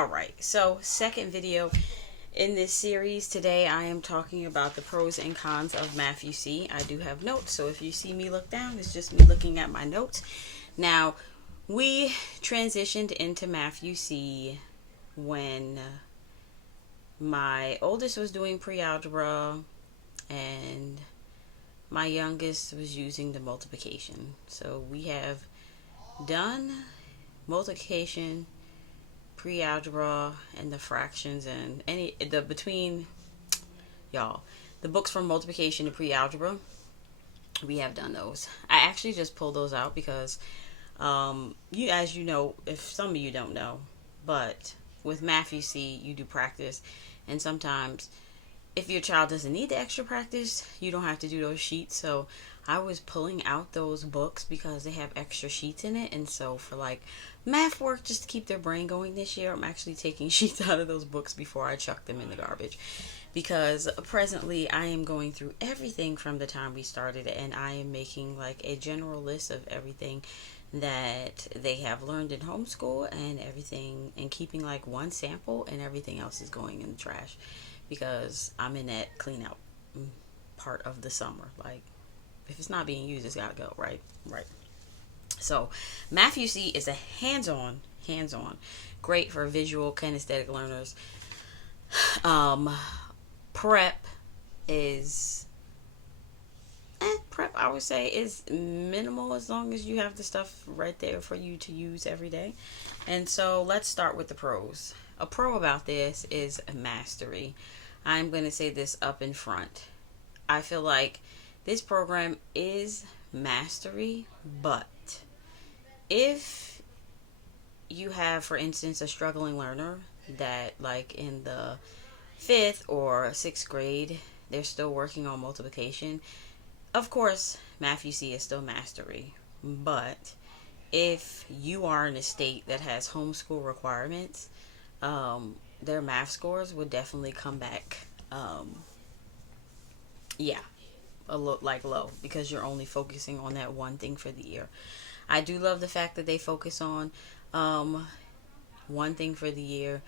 Alright, so second video in this series. Today I am talking about the pros and cons of Math UC. I do have notes, so if you see me look down, it's just me looking at my notes. Now, we transitioned into Math UC when my oldest was doing pre-algebra and my youngest was using the multiplication. So we have done multiplication, pre-algebra, and the fractions, and the books from multiplication to pre-algebra, we have done those. I actually just pulled those out because as you know, if some of you don't know, but with Math UC you do practice, and sometimes if your child doesn't need the extra practice, you don't have to do those sheets. So I was pulling out those books because they have extra sheets in it, and so for like math work, just to keep their brain going this year, I'm actually taking sheets out of those books before I chuck them in the garbage, because presently I am going through everything from the time we started, and I am making like a general list of everything that they have learned in homeschool and everything, and keeping like one sample, and everything else is going in the trash because I'm in that clean out part of the summer. Like, if it's not being used, it's gotta go, right? So Math UC is a hands-on, great for visual kinesthetic learners. Prep is prep, I would say, is minimal as long as you have the stuff right there for you to use every day. And so let's start with the pros. A pro about this is mastery. I'm going to say this up in front. I feel like this program is mastery, but if you have, for instance, a struggling learner that, like, in the 5th or 6th grade, they're still working on multiplication, of course, Math UC is still mastery. But if you are in a state that has homeschool requirements, their math scores would definitely come back, low, because you're only focusing on that one thing for the year. I do love the fact that they focus on one thing for the year,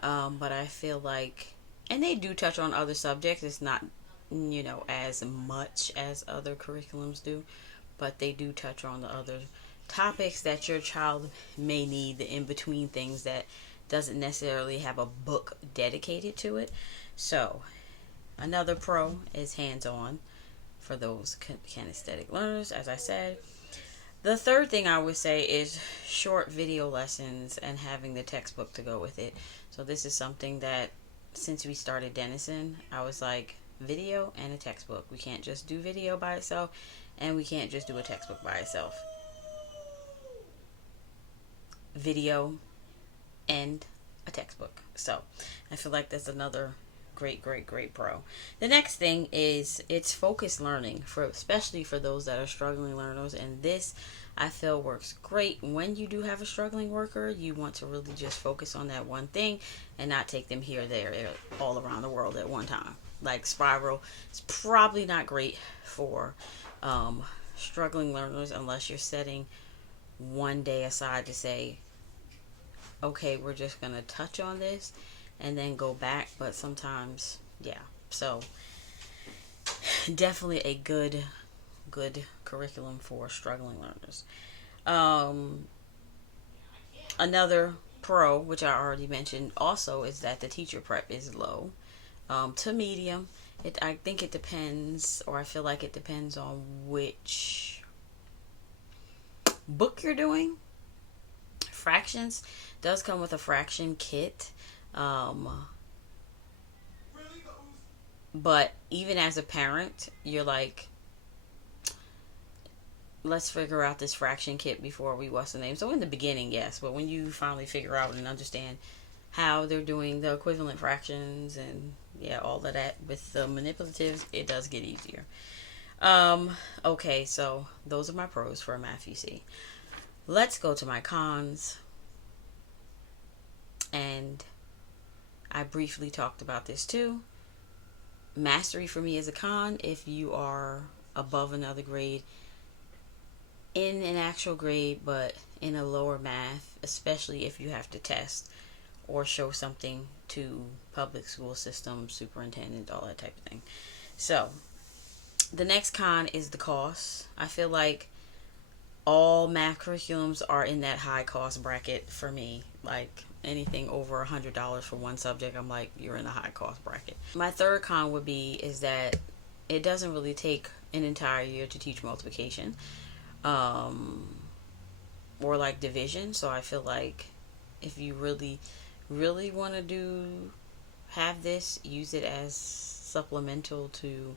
but I feel like, and they do touch on other subjects. It's not, as much as other curriculums do, but they do touch on the other topics that your child may need, the in-between things that doesn't necessarily have a book dedicated to it. So another pro is hands-on for those kinesthetic learners, as I said. The third thing I would say is short video lessons and having the textbook to go with it. So this is something that, since we started Denison, I was like, video and a textbook. We can't just do video by itself, and we can't just do a textbook by itself. Video and a textbook. So I feel like that's another great pro. The next thing is it's focused learning, especially for those that are struggling learners, and this I feel works great when you do have a struggling worker. You want to really just focus on that one thing and not take them here, there, all around the world at one time. Like Spiral, it's probably not great for struggling learners unless you're setting one day aside to say, okay, we're just going to touch on this and then go back. But sometimes, so definitely a good curriculum for struggling learners. Another pro, which I already mentioned also, is that the teacher prep is low to medium. I think it depends, or I feel like it depends on which book you're doing. Fractions does come with a fraction kit, but even as a parent, you're like, let's figure out this fraction kit before we what's the name. So in the beginning, yes, but when you finally figure out and understand how they're doing the equivalent fractions and all of that with the manipulatives, it does get easier. Okay, so those are my pros for Math UC. Let's go to my cons. And I briefly talked about this too. Mastery for me is a con if you are above another grade in an actual grade, but in a lower math, especially if you have to test or show something to public school system, superintendent, all that type of thing. So the next con is the cost. I feel like all math curriculums are in that high cost bracket for me. Like anything over $100 for one subject, I'm like, you're in the high cost bracket. My third con would be is that it doesn't really take an entire year to teach multiplication, or like division. So I feel like if you really want to have this, use it as supplemental to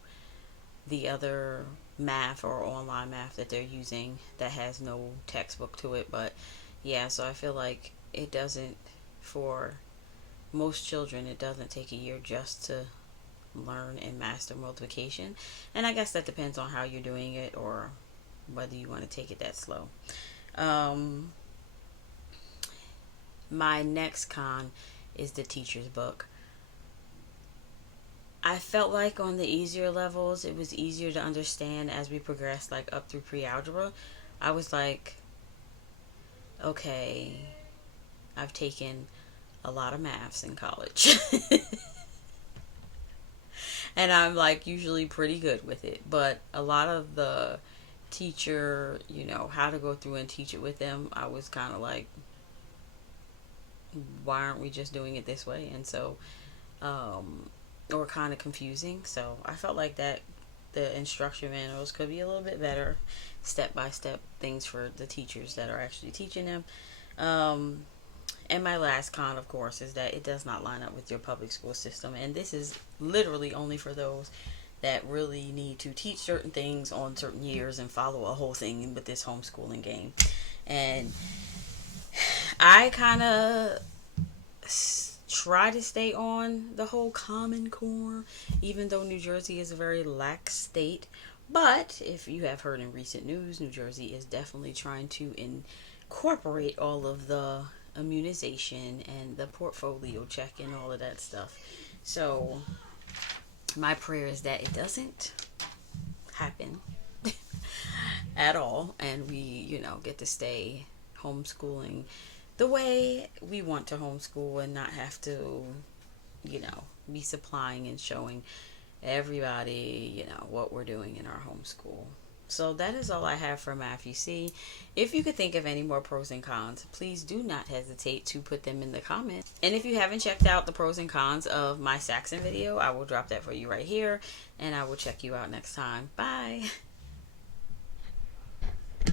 the other math or online math that they're using that has no textbook to it. But yeah, so I feel like it doesn't, for most children, it doesn't take a year just to learn and master multiplication. And I guess that depends on how you're doing it or whether you want to take it that slow. My next con is the teacher's book. I felt like on the easier levels, it was easier to understand as we progressed, like up through pre-algebra. I was like, okay, I've taken a lot of maths in college. And I'm like usually pretty good with it. But a lot of the teacher, how to go through and teach it with them, I was kind of like, why aren't we just doing it this way? And so, or kind of confusing. So I felt like that the instruction manuals could be a little bit better, step-by-step things for the teachers that are actually teaching them. And my last con, of course, is that it does not line up with your public school system. And this is literally only for those that really need to teach certain things on certain years and follow a whole thing with this homeschooling game. And I kind of try to stay on the whole Common Core, even though New Jersey is a very lax state. But if you have heard in recent news, New Jersey is definitely trying to incorporate all of the immunization and the portfolio check and all of that stuff. So my prayer is that it doesn't happen at all, and we, get to stay homeschooling the way we want to homeschool and not have to, be supplying and showing everybody, what we're doing in our homeschool. So that is all I have for Math You See. If you could think of any more pros and cons, please do not hesitate to put them in the comments. And if you haven't checked out the pros and cons of my Saxon video, I will drop that for you right here. And I will check you out next time. Bye.